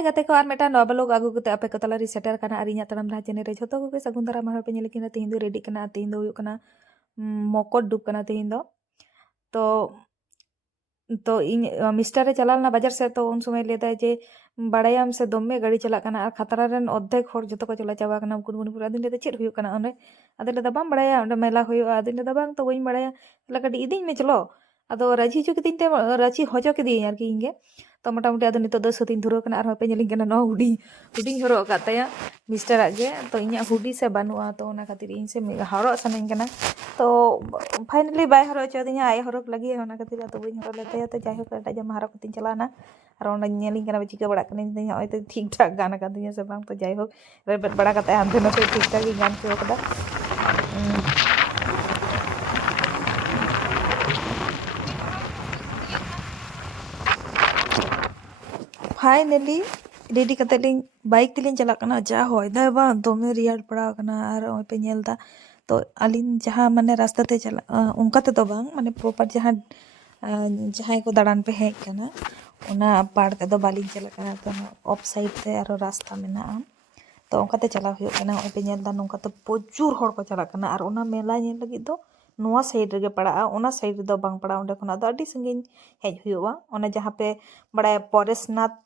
ᱜᱟᱛᱮ ᱠᱚ ᱟᱨ ᱢᱤᱫᱴᱟᱝ ᱱᱚᱵᱟ ᱞᱳᱜ ᱟᱹᱜᱩ ᱠᱟᱛᱮ ᱟᱯᱮ ᱠᱚ ᱛᱟᱞᱟᱨᱮ ᱥᱮᱴᱮᱨ ᱠᱟᱱᱟ ᱟᱨ ᱤᱧᱟᱹᱜ ᱛᱟᱲᱟᱢ ᱰᱟᱦᱟᱨ ᱪᱮᱱᱮᱞ ᱨᱮ ᱡᱷᱚᱛᱚ ᱠᱚᱜᱮ ᱥᱟᱹᱜᱩᱱ ᱫᱟᱨᱟᱢ ᱦᱚᱲ ᱯᱮ ᱧᱮᱞ ᱠᱤᱱᱟ ᱛᱮᱦᱮᱧ ᱫᱚ ᱨᱮᱰᱤ ᱠᱟᱱᱟ ᱟᱨ ᱛᱮᱦᱮᱧ ᱫᱚ ᱦᱩᱭᱩᱜ ᱠᱟᱱᱟ ᱢᱚᱠᱚᱨ ᱰᱩᱵ ᱠᱟᱱᱟ ᱛᱮᱦᱮᱧ ᱫᱚ ᱛᱚ ᱛᱚ ᱤᱧ ᱢᱤᱥᱴᱟᱨ ᱮ ᱪᱟᱞᱟᱣ ᱞᱮᱱᱟ ᱵᱟᱡᱟᱨ ᱥᱮᱫ ᱛᱚ ᱩᱱ ᱥᱚᱢᱚᱭ ᱞᱟᱹᱭᱫᱟᱭ ᱡᱮ ᱵᱟᱲᱟᱭᱟᱢ ᱥᱮ ᱫᱚᱢᱮ ᱜᱟᱹᱰᱤ ᱪᱟᱞᱟᱜ ᱠᱟᱱᱟ ᱟᱨ ᱠᱷᱟᱛᱲᱟ ᱨᱮᱱ ᱚᱨᱫᱷᱮᱠ ᱦᱚᱲ ᱡᱚᱛᱚ ᱠᱚ ᱪᱟᱞᱟᱣ ᱪᱟᱵᱟ ᱠᱟᱱᱟ ᱢᱩᱠᱩᱴᱢᱩᱱᱤᱯᱩᱨ ᱟᱫᱚᱧ ᱞᱟᱹᱭᱫᱟ ᱪᱮᱫ ᱦᱩᱭᱩᱜ ᱠᱟᱱᱟ ᱚᱸᱰᱮ ᱟᱫᱚᱧ ᱞᱟᱹᱭᱫᱟ ᱵᱟᱢ ᱵᱟᱲᱟᱭᱟ ᱚᱸᱰᱮ ᱢᱮᱞᱟ ᱦᱩᱭᱩᱜᱼᱟ ᱟᱫᱚᱧ ᱞᱟᱹᱭᱫᱟ ᱵᱟᱝ ᱛᱚ ᱵᱟᱹᱧ ᱵᱟᱲᱟᱭᱟ ᱛᱟᱦᱞᱮ ᱠᱟᱹᱴᱤᱡ ᱤᱫᱤᱧ ᱢᱮ ᱪᱚᱞᱚ ᱟᱫᱚ ᱨᱟᱡᱤ ᱦᱚᱪᱚ ᱠᱤᱫᱤᱧ ᱛᱮ ᱨᱟᱡᱤ ᱦᱚᱪᱚ ᱠᱤᱫᱤᱧ ᱟᱨᱠᱤ ᱤᱧ ᱜᱮ ᱛᱚ ᱢᱚᱴᱟᱢᱩᱴᱤ ᱟᱫᱚ ᱱᱤᱛᱚᱜ ᱫᱚ ᱥᱟᱹᱛᱤᱧ ᱫᱷᱩᱨᱟᱹᱣ ᱠᱟᱱᱟ ᱟᱨᱦᱚᱸ ᱯᱮ ᱧᱮᱞᱤᱧ ᱠᱟᱱᱟ ᱱᱚᱣᱟ ᱦᱩᱰᱤᱧ ᱦᱩᱰᱤᱧ ᱦᱚᱨᱚᱜ ᱟᱠᱟᱫ ᱛᱟᱭᱟ ᱢᱤᱥᱴᱟᱨᱟᱜ ᱜᱮ ᱛᱚ ᱤᱧᱟᱹᱜ ᱦᱩᱰᱤ ᱥᱮ ᱵᱟᱹᱱᱩᱜᱼᱟ ᱛᱚ ᱚᱱᱟ ᱠᱷᱟᱹᱛᱤᱨ ᱤᱧ ᱥᱮ ᱦᱚᱨᱚᱜ ᱥᱟᱱᱟᱧ ᱠᱟᱱᱟ ᱛᱚ ᱯᱷᱟᱭᱱᱟᱞᱤ ᱵᱟᱭ ᱦᱚᱨᱚᱜ ᱦᱚᱪᱚᱣᱟᱫᱤᱧᱟ ᱟᱡ ᱦᱚᱨᱚᱜ ᱞᱟᱹᱜᱤᱫ ᱚᱱᱟ ᱠᱷᱟᱹᱛᱤᱨ ᱟᱫᱚ ᱵᱟᱹᱧ ᱦᱚᱨᱚᱜ ᱞᱮᱫ ᱛᱟᱭᱟ ᱛᱚ ᱡᱟᱭᱦᱳᱠ ᱮᱴᱟᱜ ᱡᱟᱢᱟ ᱦᱚᱨᱚᱜ ᱠᱟᱛᱮᱧ ᱪᱟᱞᱟᱣᱱᱟ ᱟᱨ ᱚᱸᱰᱮ ᱧᱮᱞᱤᱧ ᱠᱟᱱᱟ ᱪᱤᱠᱟᱹ ᱵᱟᱲᱟᱜ ᱠᱟᱹᱱᱟᱹᱧ ᱱᱚᱜᱼᱚᱭ ᱛᱚ ᱴᱷᱤᱠ ᱴᱷᱟᱠ ᱜᱟᱱ ᱟᱠᱟᱫ ᱛᱤᱧᱟ ᱥᱮ ᱵᱟᱝ ᱛᱚ ᱡᱟᱭᱦᱳᱠ ᱨᱮᱵᱮᱫ ᱵᱟᱲᱟ ᱠᱟᱛᱮ ᱦᱟᱱᱛᱮ ᱱᱟᱛᱮ ᱴᱷᱤᱠ ᱴᱷᱟᱠ ᱤᱧ ᱜᱟᱱ ᱦᱚᱪᱚ ᱠᱟᱫᱟ ᱯᱷᱟᱭᱱᱟᱞᱤ রেডি ᱠᱟᱛᱮ ᱞᱤᱧ ᱵᱟᱭᱤᱠ ᱛᱮᱞᱤᱧ ᱪᱟᱞᱟᱜ ᱠᱟᱱᱟ ᱡᱟ ᱦᱚᱭ ᱫᱟᱭ ᱵᱟᱝ ᱫᱚᱢᱮ ᱨᱮᱭᱟᱲ ᱯᱟᱲᱟᱣ ᱠᱟᱱᱟ ᱟᱨ ᱱᱚᱜᱼᱚᱭ ᱯᱮ ᱧᱮᱞ ᱮᱫᱟ ᱛᱚ ᱟᱹᱞᱤᱧ ᱡᱟᱦᱟᱸ ᱢᱟᱱᱮ ᱨᱟᱥᱛᱟ ᱛᱮ ᱪᱟᱞᱟᱜ ᱚᱱᱠᱟ ᱛᱮᱫᱚ ᱵᱟᱝ ᱢᱟᱱᱮ ᱯᱨᱚᱯᱟᱨ ᱡᱟᱦᱟᱸ ᱡᱟᱦᱟᱸᱭ ᱠᱚ ᱫᱟᱬᱟᱱ ᱯᱮ ᱦᱮᱡ ᱠᱟᱱᱟ ᱚᱱᱟ ᱯᱟᱲ ᱛᱮᱫᱚ ᱵᱟᱹᱞᱤᱧ ᱪᱟᱞᱟᱜ ᱠᱟᱱᱟ ᱛᱚ ᱚᱯᱷ ᱥᱟᱭᱤᱰ ᱛᱮ ᱟᱨᱚ ᱨᱟᱥᱛᱟ ᱢᱮᱱᱟᱜᱼᱟ ᱛᱚ ᱚᱱᱠᱟᱛᱮ ᱪᱟᱞᱟᱣ ᱦᱩᱭᱩᱜ ᱠᱟᱱᱟ ᱱᱚᱜᱼᱚᱭ ᱯᱮ ᱧᱮᱞ ᱮᱫᱟ ᱱᱚᱝᱠᱟᱛᱮ ᱯᱨᱚᱪᱩᱨ ᱦᱚᱲ ᱠᱚ ᱪᱟᱞᱟᱜ ᱠᱟᱱᱟ ᱟᱨ ᱚᱱᱟ ᱢᱮᱞᱟ ᱧᱮᱞ ᱞᱟᱹᱜᱤᱫ ᱫᱚ ᱱᱚᱣᱟ ᱥᱟᱭᱤᱰ ᱨᱮᱜᱮ ᱯᱟᱲᱟᱜᱼᱟ ᱚᱱᱟ ᱥᱟᱭᱤᱰ ᱨᱮᱫᱚ ᱵᱟᱝ ᱯᱟᱲᱟᱜᱼᱟ ᱚᱸᱰᱮ ᱠᱷᱚᱱᱟᱜ ᱫᱚ ᱟᱹᱰᱤ ᱥᱟᱺᱜᱤᱧ ᱦᱮᱡ ᱦᱩᱭᱩᱜᱼᱟ ᱚᱱᱮ ᱡᱟᱦᱟᱸ ᱯᱮ ᱵᱟᱲᱟᱭᱟ ᱯᱚᱨᱮᱥᱱᱟᱛᱷ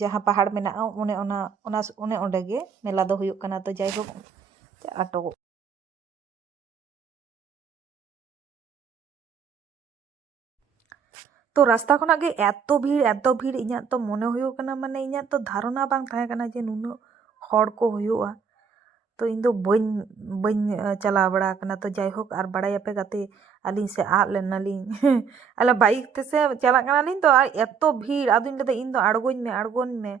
ᱡᱟᱦᱟᱸ ᱯᱟᱦᱟᱲ ᱢᱮᱱᱟᱜᱼᱟ ᱚᱱᱮ ᱚᱱᱟ ᱚᱱᱟ ᱚᱱᱮ ᱚᱸᱰᱮ ᱜᱮ ᱢᱮᱞᱟ ᱫᱚ ᱦᱩᱭᱩᱜ ᱠᱟᱱᱟ ᱛᱚ ᱡᱟᱭᱦᱳᱠ ᱟᱴᱚᱠ ᱛᱚ ᱨᱟᱥᱛᱟ ᱠᱷᱚᱱᱟᱜ ᱜᱮ ᱮᱛᱚ ᱵᱷᱤᱲ ᱮᱛᱚ ᱵᱷᱤᱲ ᱤᱧᱟᱹᱜ ᱛᱚ ᱢᱚᱱᱮ ᱦᱩᱭᱩᱜ ᱠᱟᱱᱟ ᱢᱟᱱᱮ ᱤᱧᱟᱹᱜ ᱛᱚ ᱫᱷᱟᱨᱚᱱᱟ ᱵᱟᱝ ᱛᱟᱦᱮᱸ ᱠᱟᱱᱟ ᱡᱮ ᱱᱩᱱᱟᱹᱜ ᱦᱚᱲ ᱠᱚ ᱦᱩᱭᱩᱜᱼᱟ ᱛᱚ ᱤᱧ ᱫᱚ ᱵᱟᱹᱧ ᱵᱟᱹᱧ ᱪᱟᱞᱟᱣ ᱵᱟᱲᱟ ᱟᱠᱟᱱᱟ ᱛᱚ ᱡᱟᱭᱦᱳᱠ ᱟᱨ ᱵᱟᱲᱟᱭᱟᱯᱮ ᱜᱟᱛᱮ ᱟᱹᱞᱤᱧ ᱥᱮ ᱟᱫ ᱞᱮᱱᱟᱞᱤᱧ ᱟᱞᱮ ᱵᱟᱭᱤᱠ ᱛᱮᱥᱮ ᱪᱟᱞᱟᱜ ᱠᱟᱱᱟᱞᱤᱧ ᱛᱚ ᱟᱨ ᱮᱛᱚ ᱵᱷᱤᱲ ᱟᱫᱚᱧ ᱞᱟᱹᱭᱫᱟ ᱤᱧ ᱫᱚ ᱟᱬᱜᱚᱧ ᱢᱮ ᱟᱬᱜᱚᱧ ᱢᱮ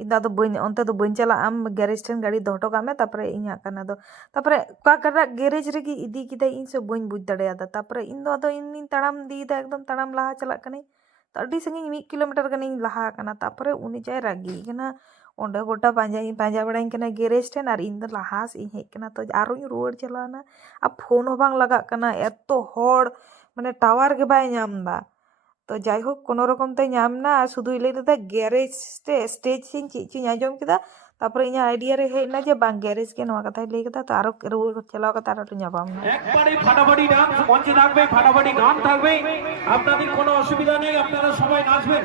ᱤᱧ ᱫᱚ ᱟᱫᱚ ᱵᱟᱹᱧ ᱚᱱᱛᱮ ᱫᱚ ᱵᱟᱹᱧ ᱪᱟᱞᱟᱜᱼᱟ ᱟᱢ ᱜᱮᱨᱮᱡ ᱴᱷᱮᱱ ᱜᱟᱹᱰᱤ ᱫᱚᱦᱚ ᱦᱚᱴᱚ ᱠᱟᱜ ᱢᱮ ᱛᱟᱯᱚᱨᱮ ᱤᱧᱟᱹᱜ ᱠᱟᱱᱟ ᱫᱚ ᱛᱟᱯᱚᱨᱮ ᱚᱠᱟᱴᱟᱜ ᱜᱮᱨᱮᱡ ᱨᱮᱜᱮ ᱤᱫᱤ ᱠᱮᱫᱟᱭ ᱤᱧ ᱥᱮ ᱵᱟᱹᱧ ᱵᱩᱡᱽ ᱫᱟᱲᱮᱭᱟᱫᱟ ᱛᱟᱯᱚᱨᱮ ᱤᱧ ᱫᱚ ᱟᱫᱚ ᱤᱧᱤᱧ ᱛᱟᱲᱟᱢ ᱤᱫᱤᱭᱮᱫᱟ ᱮᱠᱫᱚᱢ ᱛᱟᱲᱟᱢ ᱞᱟᱦᱟ ᱪᱟᱞᱟᱜ ᱠᱟᱹᱱᱟᱹᱧ ᱛᱚ ᱟᱹᱰᱤ ᱥᱟᱺᱜᱤᱧ ᱢᱤᱫ ᱠᱤᱞᱳᱢᱤᱴᱟᱨ ᱜᱟᱱᱤᱧ ᱞᱟᱦᱟ ᱟᱠᱟᱱᱟ ᱛᱟᱯᱚᱨᱮ ᱩᱱᱤ ᱡᱟᱭ ᱨᱟᱹᱜᱤ ᱠᱟᱱᱟ ᱚᱸᱰᱮ ᱜᱚᱴᱟ ᱯᱟᱸᱡᱟᱧ ᱯᱟᱸᱡᱟ ᱵᱟᱲᱟᱧ ᱠᱟᱱᱟ ᱜᱮᱨᱮᱡᱽ ᱴᱷᱮᱱ ᱟᱨ ᱤᱧ ᱫᱚ ᱞᱟᱦᱟ ᱥᱮᱫ ᱤᱧ ᱦᱮᱡ ᱠᱟᱱᱟ ᱛᱚ ᱟᱨᱚᱧ ᱨᱩᱣᱟᱹᱲ ᱪᱟᱞᱟᱣᱱᱟ ᱟᱨ ᱯᱷᱳᱱ ᱦᱚᱸ ᱵᱟᱝ ᱞᱟᱜᱟᱜ ᱠᱟᱱᱟ ᱮᱛᱚ ᱦᱚᱲ ᱢᱟᱱᱮ ᱴᱟᱣᱟᱨ ᱜᱮ ᱵᱟᱭ ᱧᱟᱢ ᱮᱫᱟ ᱛᱚ ᱡᱟᱭᱦᱳᱠ ᱠᱳᱱᱳ ᱨᱚᱠᱚᱢ ᱛᱮ ᱧᱟᱢ ᱮᱱᱟ ᱟᱨ ᱥᱩᱫᱩᱭ ᱞᱟᱹᱭ ᱞᱮᱫᱟ ᱜᱮᱨᱮᱡᱽ ᱛᱮ ᱥᱴᱮᱡ ᱥᱮᱧ ᱪᱮᱫ ᱪᱚᱧ ᱟᱸᱡᱚᱢ ᱠᱮᱫᱟ ᱛᱟᱨᱯᱚᱨᱮ ᱤᱧᱟᱹᱜ ᱟᱭᱰᱤᱭᱟ ᱨᱮ ᱦᱮᱡ ᱮᱱᱟ ᱡᱮ ᱵᱟᱝ ᱜᱮᱨᱮᱡᱽ ᱜᱮ ᱱᱚᱣᱟ ᱠᱟᱛᱷᱟᱭ ᱞᱟᱹᱭ ᱠᱮᱫᱟ ᱛᱚ ᱟᱨᱚ ᱨᱩᱣᱟᱹᱲ ᱪᱟᱞᱟᱣ কাতে আরও ᱧᱟᱯᱟᱢ না একবারে ফাটাফাটি ডান্স মঞ্চে থাকবে ফাটাফাটি গান থাকবে আপনাদের কোনো অসুবিধা নেই আপনারা সবাই নাচবেন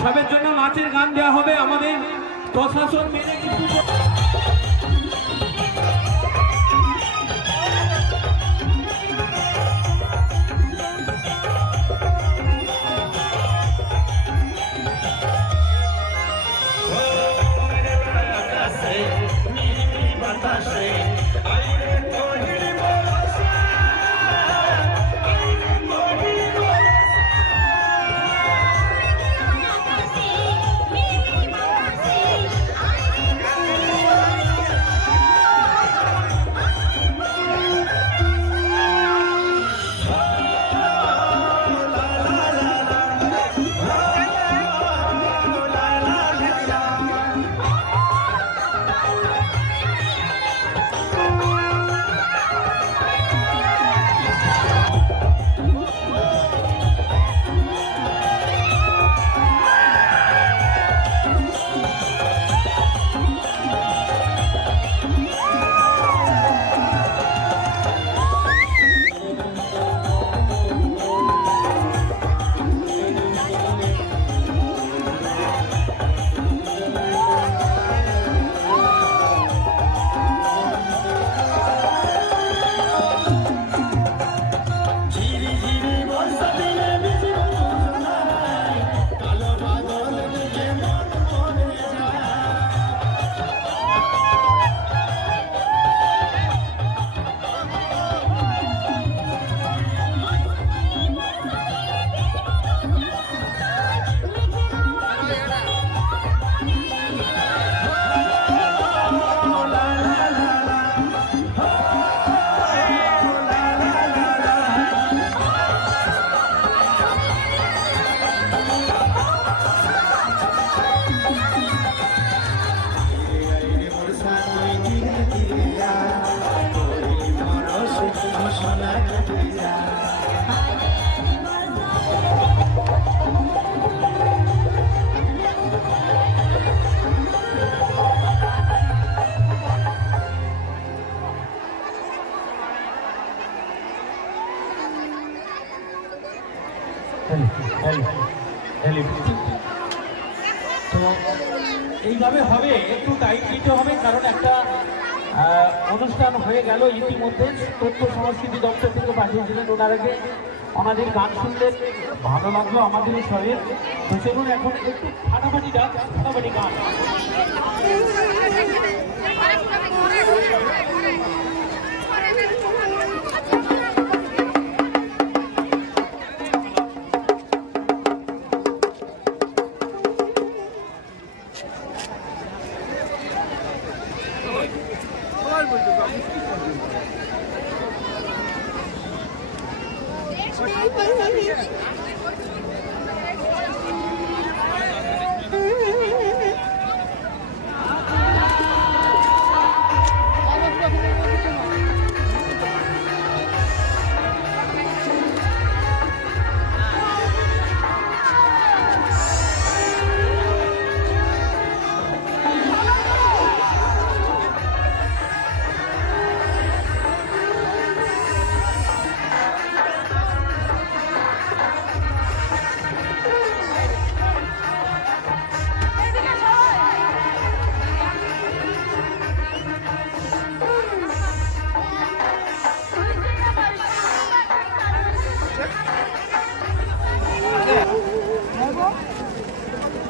সবের জন্য নাচের গান দেওয়া হবে আমাদের প্রশাসন মেনে কিন্তু অনুষ্ঠান হয়ে গেল ইতিমধ্যে। তথ্য সংস্কৃতি দপ্তর থেকে পাঠিয়েছিলেন ওনারাকে ওনাদের গান শুনলেন ভালো লাগল আমাদের শরীর তো চলুন এখন একটু ফাটাফাটি গান ফাটাফাটি গান।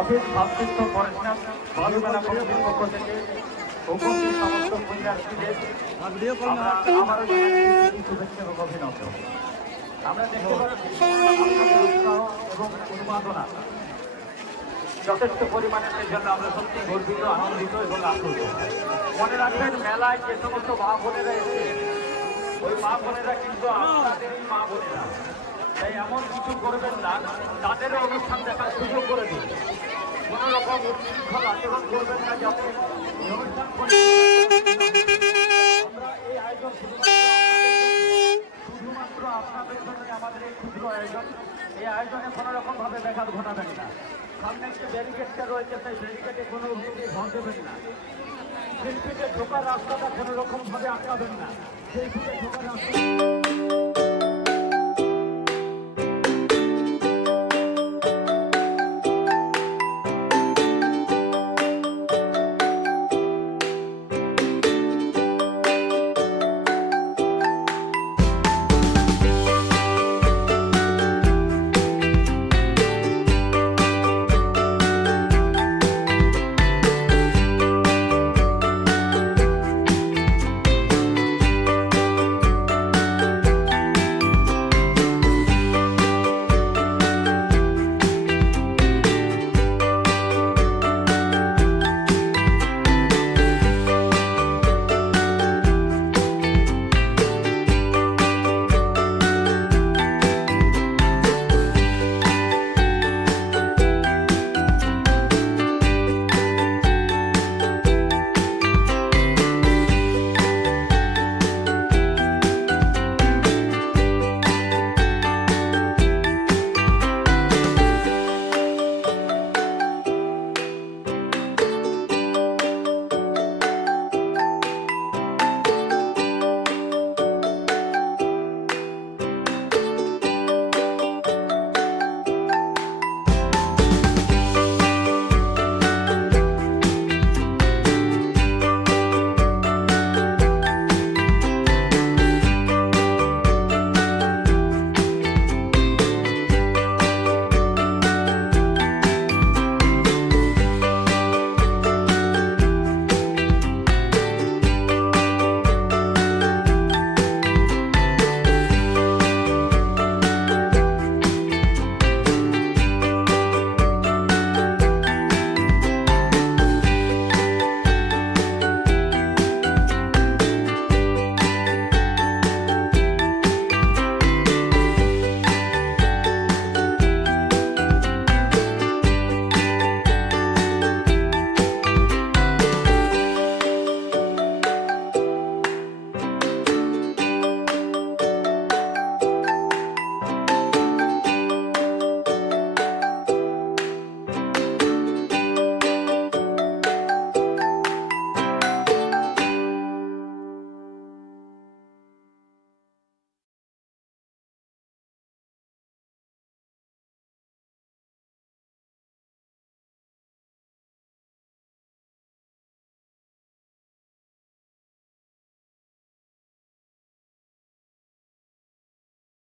অফিস ভাতৃত্ব পরিষদ ভালুবেলা কমিটির পক্ষ থেকে উপস্থিত সমস্ত পুণ্যার্থীদের আমরা দেখতে পাচ্ছি এবং উন্মাদনা। যথেষ্ট পরিমাণে জন্য আমরা সত্যি গর্বিত, আনন্দিত এবং আপ্লুত। মনে রাখবেন, মেলায় যে সমস্ত মা বোনেরা এসেছে ওই মা বোনেরা কিন্তু আপনাদেরই মা বোনেরা। তাই এমন কিছু করবেন না, তাদেরও অনুষ্ঠান দেখার সুযোগ করে দিন। কোনো রকম উৎসৃঙ্খল আচরণ করবেন না, যাতে আমরা এই আয়োজন শুধুমাত্র আপনাদের জন্যই, আমাদের এই ক্ষুদ্র আয়োজন। এই আয়োজনে কোনো রকম ভাবে ব্যাঘাত ঘটাবেন না। সামনে ব্যারিকেডটা রয়েছে, সেই ব্যারিকেডে কোনো না। শিল্পীকে ঢোকার রাস্তাটা কোনো রকম ভাবে আটকাবেন না। শিল্পীকে ঢোকার রাস্তা